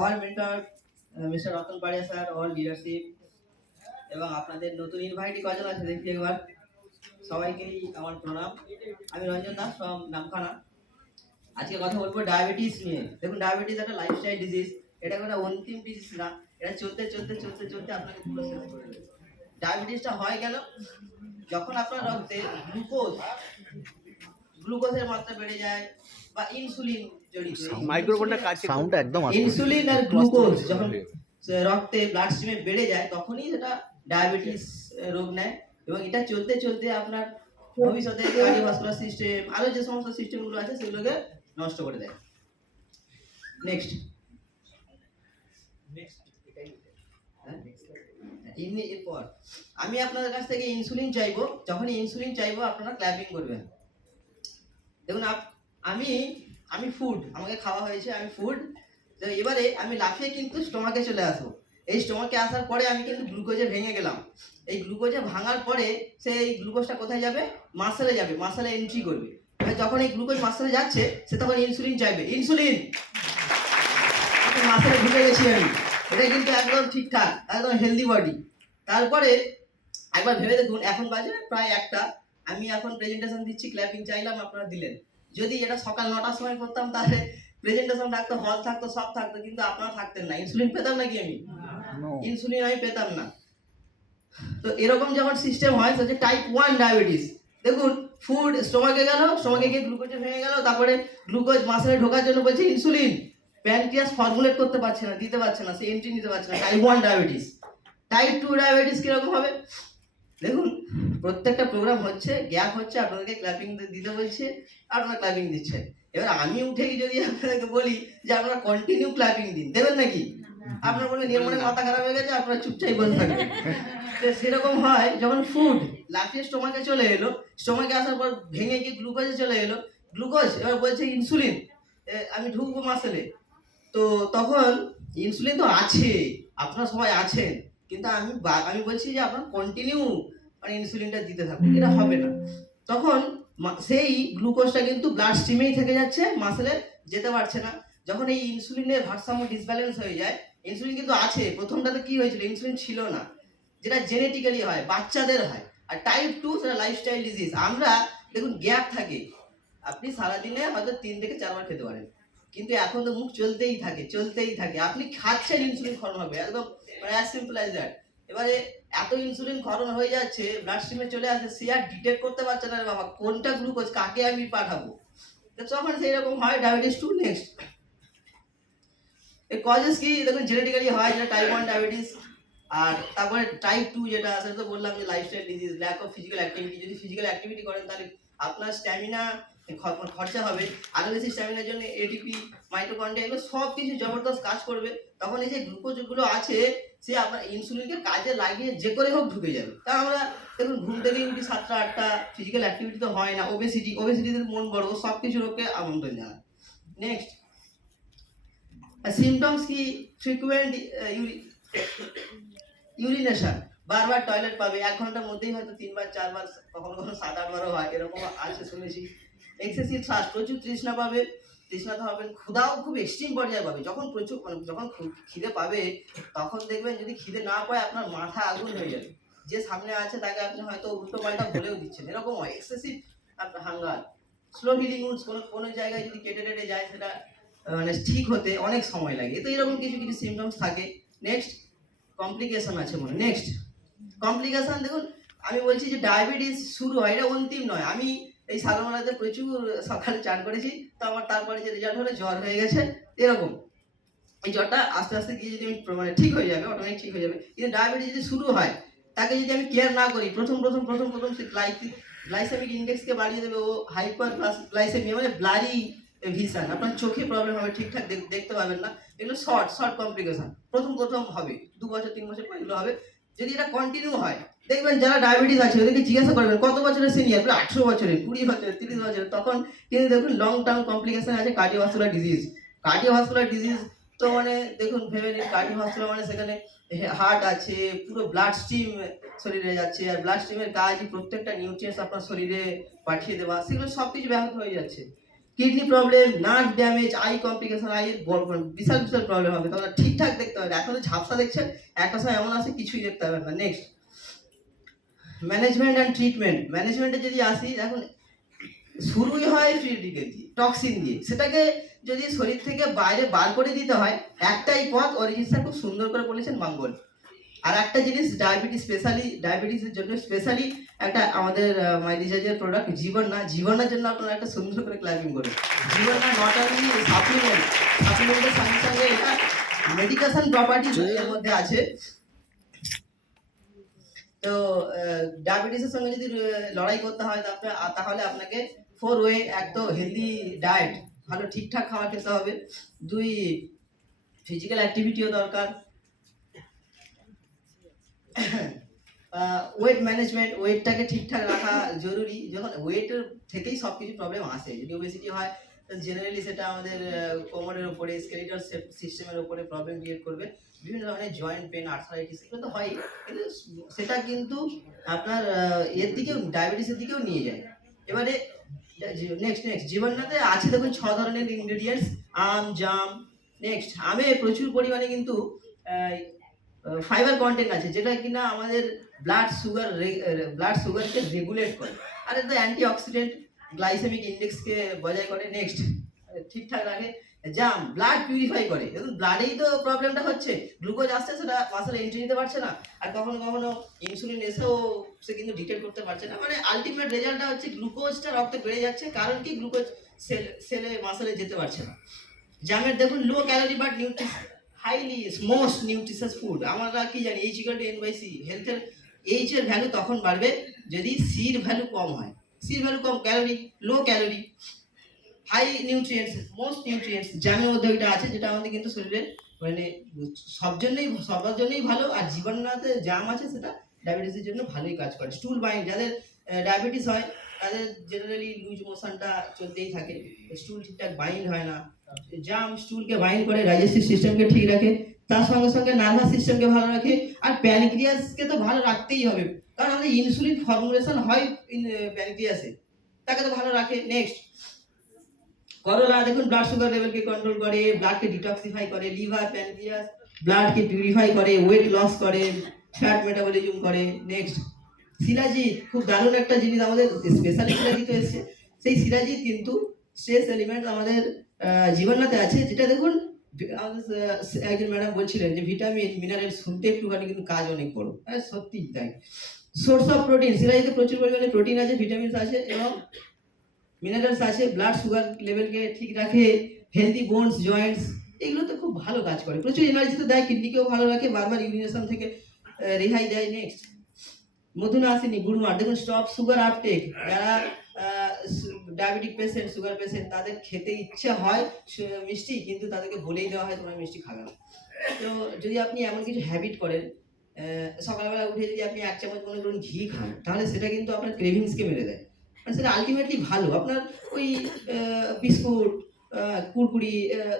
সবার mentor mister Ratan Paria sir, all leadership, এবং আপনাদের নতুন ইনভাইটি কজন আছে দেখি একবার। সবাইকেই আমার প্রণাম। আমি রঞ্জন দাস ফ্রম নামখানা। আজকে কথা বলবো ডায়াবেটিস নিয়ে। দেখুন, ডায়াবেটিস একটা লাইফস্টাইল ডিজিজ। এটা কোনো অন্তিম ডিজিজ না, এটা চলতে চলতে চলতে চলতে আপনাকে পুরো শেষ করে দেবে। ডায়াবেটিসটা হয় কেন? যখন আপনার রক্তে গ্লুকোজের মাত্রা বেড়ে যায় বা ইনসুলিন জড়িত, মাইক্রোফোনটা কাছে সাউন্ডটা একদম আসছে। ইনসুলিন আর গ্লুকোজ যখন রক্তে ব্লাড স্ট্রিমে বেড়ে যায় তখনই সেটা ডায়াবেটিস রোগ নেয়। এবং এটা চলতে চলতে আপনার ভবিষ্যতে কার্ডিওভাস্কুলার সিস্টেম, আরো যে সমস্ত সিস্টেমগুলো আছে সেগুলোকে নষ্ট করে দেয়। নেক্সট এরপর আমি আপনাদের কাছ থেকে ইনসুলিন চাইবো। যখন ইনসুলিন চাইবো আপনারা ক্ল্যাপিং করবেন। দেখুন, আমি ফুড, আমাকে খাওয়া হয়েছে, আমি ফুড। তো এবারে আমি লাফিয়ে কিন্তু স্টোমাকে চলে আসবো। এই স্টোমাকে আসার পরে আমি কিন্তু গ্লুকোজে ভেঙে গেলাম। এই গ্লুকোজে ভাঙার পরে সেই গ্লুকোজটা কোথায় যাবে? মাসেলে যাবে, মাসেলে এন্ট্রি করবে। যখন এই গ্লুকোজ মাসেলে যাচ্ছে সে তখন ইনসুলিন চাইবে। ইনসুলিন মাসেলে ঢুকে গেছি আমি, এটা কিন্তু একদম ঠিকঠাক, একদম হেলদি বডি। তারপরে একবার ভেবে দেখুন, এখন বাজে প্রায় 1টা, আমি এখন প্রেজেন্টেশন দিচ্ছি, ক্ল্যাপিং চাইলাম, আপনারা দিলেন। যদি এটা সকাল 9টার সময় করতাম তাহলে প্রেজেন্টেশন থাকতো, হল থাকতো, সব থাকতো, কিন্তু আপনারা থাকতেন না। ইনসুলিন পেতাম নাকি আমি? ইনসুলিন আমি পেতাম না। তো এরকম যখন সিস্টেম হয় সেটা টাইপ 1 ডায়াবেটিস। দেখুন, ফুড স্টোমাকে গেল, স্টোমাকে গিয়ে গ্লুকোজে ভেঙে গেল, তারপরে গ্লুকোজ মাসেলে ঢোকার জন্য বলছে ইনসুলিন। প্যানক্রিয়াস ফর্মুলেট করতে পারছে না, দিতে পারছে না, সে এন্ট্রি নিতে পারছে না। Type 1 diabetes. টাইপ 2 ডায়াবেটিস কিরকম হবে? দেখুন, প্রত্যেকটা প্রোগ্রাম হচ্ছে, গ্যাপ হচ্ছে, আপনাদেরকে ক্ল্যাপিং দিতে বলছে, আপনারা ক্ল্যাপিং দিচ্ছেন। এবার আমি উঠেই যদি আপনাদেরকে বলি যে আপনারা কন্টিনিউ ক্ল্যাপিং দিন, দেবেন নাকি? আপনার বলে নিয়মনে মাথা খারাপ হয়ে গেছে, আপনারা চুপচাপ বসে থাকবেন। সেরকম হয় যখন ফুড লাফিয়ে স্টোমাকে চলে এলো, স্টোমাকে আসার পর ভেঙে গিয়ে গ্লুকোজে চলে এলো, গ্লুকোজ এবার বলছে ইনসুলিন, আমি ঢুকবো মাসেলে। তো তখন ইনসুলিন তো আছে, আপনারা সবাই আছেন, কিন্তু আমি বলছি যে আপনার কন্টিনিউ মানে ইনসুলিনটা দিতে থাকুন, এটা হবে না। তখন সেই গ্লুকোজটা কিন্তু ব্লাড স্ট্রিমেই থেকে যাচ্ছে, মাসেলে যেতে পারছে না। যখন এই ইনসুলিনের ভারসাম্য ডিসব্যালেন্স হয়ে যায়, ইনসুলিন কিন্তু আছে, প্রথমটাতে কি হয়েছিল, ইনসুলিন ছিল না, যেটা জেনেটিক্যালি হয়, বাচ্চাদের হয়। আর টাইপ 2 সেটা লাইফস্টাইল ডিজিজ। আমরা দেখুন গ্যাপ থাকে, আপনি সারাদিনে হয়তো 3 থেকে 4 বার খেতে পারেন, কিন্তু এখন তো মুখ চলতেই থাকে, চলতেই থাকে। আপনি খাচ্ছেন, ইনসুলিন ক্ষরণ হবে, একদম মানে অ্যাজ সিম্পল অ্যাজ দ্যাট। এবারে এত ইনসুলিন ক্ষরণ হয়ে যাচ্ছে, ব্লাড স্ট্রিমে চলে আসে, সে আর ডিটেক্ট করতে পারছে না, বাবা কোনটা গ্লুকোজ কাকে আমি পাঠাবো। তো তখন সেই রকম হয় ডায়াবেটিস 2। নেক্সট এর কজেস কি? দেখুন, জেনেটিক্যালি হয়, যেটা টাইপ 1 ডায়াবেটিস। আর তারপরে টাইপ 2 যেটা আছে, তো বললাম যে lifestyle disease, lack of physical activity. যদি ফিজিক্যাল অ্যাক্টিভিটি করেন তাহলে আপনার স্ট্যামিনা খরচা হবে, আরো বেশি স্ট্যামিনার জন্য এটিপি, মাইটোকন্ড্রিয়া, এগুলো সব কিছু জবরদস্ত কাজ করবে। তখন এই যে গ্লুকোজগুলো আছে সে আপনার ইনসুলিনকে কাজে লাগিয়ে যে করে হোক ঢুকে যাবে। তা আমরা দেখুন ঘুম থেকে উঠি 7টা 8টা, ফিজিক্যাল অ্যাক্টিভিটি তো হয় না। ওবেসিটিতে মন বড়, সব কিছু রোগকে আমন্ত্রণ জানায়। নেক্সট সিমটমস কি? ফ্রিকুয়েন্ট ইউরিনেশন, বারবার টয়লেট পাবে, 1 ঘন্টার মধ্যেই হয়তো 3 বার 4 বার, কখনো কখনো 7-8 বারও হয়, এরকম আছে শুনেছি। এক্সেসিভ শ্বাস, প্রচুর তৃষ্ণা পাবে, তৃষ্ণাতে হবেন। ক্ষুধাও খুব এক্সট্রিম পর্যায়ে পাবে। যখন প্রচুর যখন খিদে পাবে তখন দেখবেন, যদি খিদে না পায় আপনার মাথা আগুন হয়ে যাবে। যে সামনে আছে তাকে আপনি হয়তো উল্টো পাল্টা বলেও দিচ্ছেন, এরকম হয়। এক্সেসিভ আপনার হাঙ্গার। স্লো হিলিং উডস, কোনো জায়গায় যদি কেটে টেটে যায় সেটা মানে ঠিক হতে অনেক সময় লাগে। তো এরকম কিছু কিছু সিমটমস থাকে। নেক্সট কমপ্লিকেশন আছে মনে। নেক্সট কমপ্লিকেশন, দেখুন আমি বলছি যে ডায়াবেটিস শুরু হয়, এটা অন্তিম নয়। আমি এই সালমালাতে প্রচুর সকালে চান করেছি, তো আমার তারপরে যে রেজাল্ট হলো জ্বর হয়ে গেছে, এরকম। এই জ্বরটা আস্তে আস্তে গিয়ে যদি আমি মানে ঠিক হয়ে যাবে, অটোমেটিক ঠিক হয়ে যাবে। কিন্তু ডায়াবেটিস যদি শুরু হয়, তাকে যদি আমি কেয়ার না করি, প্রথম সে গ্লাইসেমিক ইন্ডেক্সকে বাড়িয়ে দেবে, ও হাইপার গ্লাইসেমিয়া মানে ব্লারি ভিশন, আপনার চোখে প্রবলেম হবে, ঠিকঠাক দেখতে পাবেন না। এগুলো শর্ট কমপ্লিকেশন প্রথম হবে, 2 বছর 3 বছর পর এগুলো হবে। যদি এটা কন্টিনিউ হয়, দেখবেন যারা ডায়াবেটিস আছে ওদেরকে জিজ্ঞাসা করবেন কত বছরের সিনিয়র, 18 বছরের, 20 বছরের, 30 বছরের, তখন কিন্তু দেখুন লং টার্ম কমপ্লিকেশন আছে, কার্ডিওভাস্কুলার ডিজিজ। কার্ডিওভাস্কুলার ডিজিজ তো মানে দেখুন ভেবে নিন, কার্ডিওভাস্কুলার মানে সেখানে হার্ট আছে, পুরো ব্লাড স্ট্রিম শরীরে যাচ্ছে, আর ব্লাড স্ট্রিমের কাজই প্রত্যেকটা নিউট্রিয়েন্টস আপনার শরীরে পাঠিয়ে দেওয়া, সেগুলো সব কিছু ব্যাহত হয়ে যাচ্ছে। Kidney problem, nerve damage, I complication, আইয়ের বিশাল বিশাল প্রবলেম হবে। তখন ঠিকঠাক দেখতে হবে। এখন তো ঝাপসা দেখছেন, একটা সময় এমন আছে কিছুই দেখতে পাবেন না। Next, management and treatment. ম্যানেজমেন্টে যদি আসি, এখন শুরুই হয় ফ্রি রেডিকেল টক্সিন দিয়ে। সেটাকে যদি শরীর থেকে বাইরে বার করে দিতে হয়, একটাই পথ, অরিজিৎ স্যার খুব সুন্দর করে বলেছেন, মঙ্গল। আর একটা জিনিস, ডায়াবেটিসের জন্য স্পেশালি একটা আমাদের মাইলিজাজের প্রোডাক্ট জীবনের জন্য আপনারা একটা সুন্দর করে ক্লাইম্বিং করবেন। জীবনা নট অনলি সাপ্লিমেন্টের সঙ্গে সঙ্গে এটা মেডিকেশন প্রপার্টি এর মধ্যে আছে। তো ডায়াবেটিসের সঙ্গে যদি লড়াই করতে হয় তাহলে আপনাকে 4 ওয়ে: এক তো হেলদি ডায়েট, ভালো ঠিকঠাক খাবার খেতে হবে। 2, ফিজিক্যাল অ্যাক্টিভিটিও দরকার। ওয়েট ম্যানেজমেন্ট, ওয়েটটাকে ঠিকঠাক রাখা জরুরি। যখন ওয়েটের থেকেই সব কিছু প্রবলেম আসে। যদি ওবেসিটি হয় জেনারেলি সেটা আমাদের কোমরের উপরে, স্কেলিটাল সিস্টেমের উপরে প্রবলেম ক্রিয়েট করবে। বিভিন্ন ধরনের জয়েন্ট পেন, আর্থ্রাইটিস, এগুলো তো হয়, কিন্তু সেটা কিন্তু আপনার এর দিকেও, ডায়াবেটিসের দিকেও নিয়ে যায়। এবারে নেক্সট জীবনটাতে আছে দেখুন 6 ধরনের ইনগ্রেডিয়েন্টস। আম, জাম। নেক্সট, আমে প্রচুর পরিমাণে কিন্তু ফাইবার কন্টেন্ট আছে, যেটা কিনা আমাদের ব্লাড সুগারকে রেগুলেট করে। আর এটা অ্যান্টি অক্সিডেন্ট, গ্লাইসেমিক ইন্ডেক্সকে বজায় করে। নেক্সট, ঠিকঠাক রাখে। জাম ব্লাড পিউরিফাই করে। দেখুন ব্লাডেই তো প্রবলেমটা হচ্ছে, গ্লুকোজ আসছে, সেটা মাসলে এন্ট্রি নিতে পারছে না, আর কখনো কখনো ইনসুলিন এসেও সে কিন্তু ডিটেক্ট করতে পারছে না। মানে আলটিমেট রেজাল্টটা হচ্ছে গ্লুকোজটা রক্তে বেড়ে যাচ্ছে, কারণ কি গ্লুকোজ সেলে মাসলে যেতে পারছে না। জামের দেখুন low calorie but highly most nutritious food. আমরা কি জানি, H=N/C। হেলথের এইচ এর ভ্যালু তখন বাড়বে যদি সির ভ্যালু কম হয়। সির ভ্যালু কম, calorie low, calorie high nutrients, most nutrients জামের মধ্যে ওইটা আছে, যেটা আমাদের কিন্তু শরীরে মানে সবার জন্যই ভালো। আর জীবনাতে জাম আছে, সেটা ডায়াবেটিসের জন্য ভালোই কাজ করে। স্টুল বাইন্ড, যাদের ডায়াবেটিস হয় তাদের জেনারেলি লুজ মোশনটা চলতেই থাকে, স্টুল ঠিকঠাক বাইন্ড হয় না। জাম স্টুলকে বাইন্ড করে, ডাইজেস্টিভ সিস্টেমকে ঠিক রাখে, তার সঙ্গে সঙ্গে নার্ভাস সিস্টেমকে ভালো রাখে, আর প্যানক্রিয়াসকে তো ভালো রাখতেই হবে, কারণ আমাদের ইনসুলিন ফর্মুলেশন হয় প্যানক্রিয়াসে, তাকে তো ভালো রাখে। নেক্সট, করলা দেখুন ব্লাড সুগার লেভেলকে কন্ট্রোল করে, ব্লাডকে ডিটক্সিফাই করে, লিভার, প্যানক্রিয়াস ব্লাডকে পিউরিফাই করে, ওয়েট লস করে, ফ্যাট মেটাবলিজম করে। নেক্সট, শিলাজিৎ, খুব দারুণ একটা জিনিস, আমাদের স্পেশালি শিলাজিৎ এসেছে। সেই শিলাজিৎ কিন্তু স্ট্রেস এলিমেন্ট আমাদের জীবনাতে আছে, যেটা দেখুন একজন ম্যাডাম বলছিলেন যে ভিটামিন মিনারেল শুনতে একটুখানি, কিন্তু কাজ অনেক বড়। হ্যাঁ, সত্যি তাই। সোর্স অফ প্রোটিন, শিলাজিতে প্রচুর পরিমাণে প্রোটিন আছে, ভিটামিনস আছে এবং মিনারেলস আছে, ব্লাড সুগার লেভেলকে ঠিক রাখে, হেলদি বোনস, জয়েন্টস, এগুলো তো খুব ভালো কাজ করে। প্রচুর এনার্জি তো দেয়, কিডনিকেও ভালো রাখে, বারবার ইউরিনেশন থেকে রেহাই দেয়। নেক্সট, মধুনাশিনী, গুড়মার দেখুন স্টপ সুগার আপটেক। যারা ডায়াবেটিক পেশেন্ট, সুগার পেশেন্ট, তাদের খেতে ইচ্ছে হয় মিষ্টি, কিন্তু তাদেরকে বলেই দেওয়া হয় তোমরা মিষ্টি খাবে না। তো যদি আপনি এমন কিছু হ্যাবিট করেন, সকালবেলা উঠে যদি আপনি 1 চামচ মনে করুন ঘি খান, তাহলে সেটা কিন্তু আপনার ক্রেভিংসকে মেরে দেয়। মানে সেটা আলটিমেটলি ভালো। আপনার ওই বিস্কুট, কুরকুরি,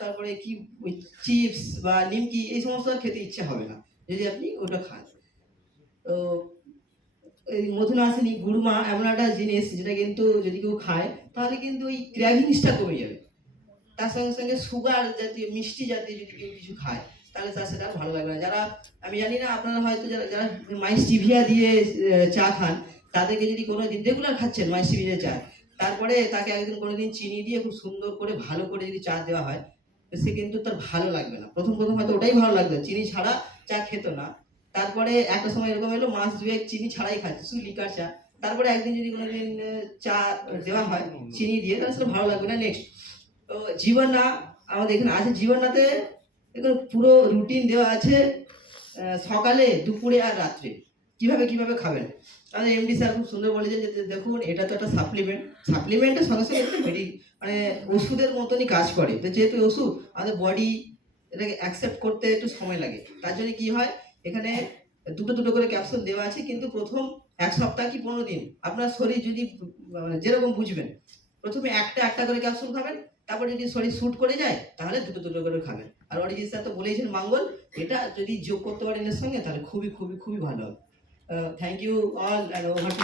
তারপরে কি ওই চিপস বা নিমকি, এই সমস্ত আর খেতে ইচ্ছে হবে না যদি আপনি ওটা খান। তো এই মধুনাশিনী, গুড়মা এমন একটা জিনিস, যেটা কিন্তু যদি কেউ খায় তাহলে কিন্তু ওই ক্র্যাভিংসটা কমে যাবে। তার সঙ্গে সঙ্গে সুগার জাতীয়, মিষ্টি জাতীয় যদি কেউ কিছু খায়, তাহলে তার সেটা ভালো লাগবে না। যারা, আমি জানি না আপনারা হয়তো যারা মাইস্টিভিয়া দিয়ে চা খান, তাদেরকে যদি কোনো দিন রেগুলার খাচ্ছেন মাইস্টিভিয়া চা, তারপরে তাকে একদিন কোনোদিন চিনি দিয়ে খুব সুন্দর করে ভালো করে যদি চা দেওয়া হয়, সে কিন্তু তার ভালো লাগবে না। প্রথম হয়তো ওটাই ভালো লাগবে, চিনি ছাড়া চা খেত না। তারপরে একটা সময় এরকম এলো, মাস 2 চিনি ছাড়াই খাচ্ছে, শুধু লিকার চা। তারপরে একদিন যদি কোনোদিন চা দেওয়া হয় চিনি দিয়ে, তাহলে সেটা ভালো লাগবে না। নেক্সট, তো জীবনা আমাদের এখানে আছে। জীবনাতে এখানে পুরো রুটিন দেওয়া আছে, সকালে, দুপুরে আর রাত্রে কিভাবে খাবেন। তাহলে এমডি স্যার খুব সুন্দর বলেছেন যে দেখুন এটা তো একটা সাপ্লিমেন্টের সঙ্গে সঙ্গে একটা মানে ওষুধের মতনই কাজ করে। তো যেহেতু ওষুধ, আমাদের বডি এটাকে অ্যাকসেপ্ট করতে একটু সময় লাগে। তার জন্য কি হয়, এখানে দুটো করে ক্যাপসুল দেওয়া আছে, কিন্তু প্রথম 1 সপ্তাহ কি 15 দিন আপনার শরীর যদি যেরকম বুঝবেন, প্রথমে একটা করে ক্যাপসুল খাবেন, তারপর যদি শরীর স্যুট করে যায় তাহলে দুটো করে খাবেন। আর অরিজিৎ স্যার তো বলেইছেন মঙ্গল, এটা যদি যোগ করতে পারেন এর সঙ্গে, তাহলে খুবই ভালো হবে। Thank you all, and over two